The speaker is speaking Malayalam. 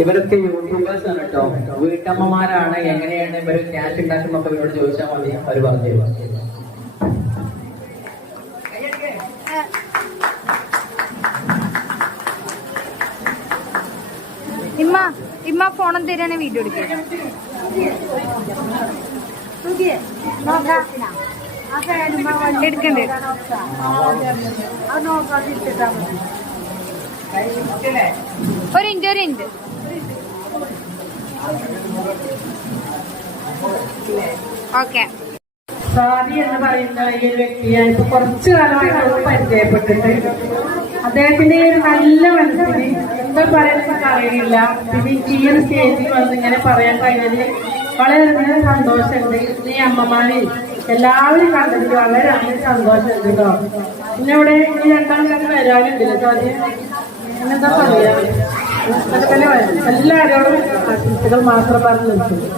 ഇവരൊക്കെ യൂട്യൂബേഴ്സ് ആണ് കേട്ടോ. വീട്ടമ്മമാരാണ് എങ്ങനെയാണ് ഇവർ ക്യാഷ് ഉണ്ടാക്കുന്ന ഒക്കെ ഇവരോട് ചോദിച്ചാൽ മതി. അവർ പറഞ്ഞു തരുവാ ഇമ്മ ഇമ്മ ഫോണം തരാണ് വീഡിയോ എടുക്കുക എടുക്കണ്ട്. ഒരു ഇഞ്ച് ഒരു ഇഞ്ച് ഓക്കെ. സാദി എന്ന് പറയുന്ന ഈ ഒരു വ്യക്തിയെ കുറച്ചു കാലമായിട്ട് പരിചയപ്പെട്ടിട്ട് അദ്ദേഹത്തിന്റെ ഒരു നല്ല മനസ്സിന് എന്താ പറയുന്നത് അറിയില്ല. പിന്നെ ഈ ഒരു സ്റ്റേജിൽ വന്ന് ഇങ്ങനെ പറയാൻ കഴിഞ്ഞതിൽ വളരെയധികം സന്തോഷമുണ്ട്. ഈ അമ്മമാരെ എല്ലാവരും കണ്ടതിൽ വളരെയധികം സന്തോഷമുണ്ട് കേട്ടോ. പിന്നെ ഇവിടെ രണ്ടാം വരാനുണ്ട് കേട്ടോ സ്വാതി എന്നെന്താ പറയാ? തന്നെ. എല്ലാവരോടും ആശംസകൾ മാത്രം പറഞ്ഞു നിർത്തുന്നു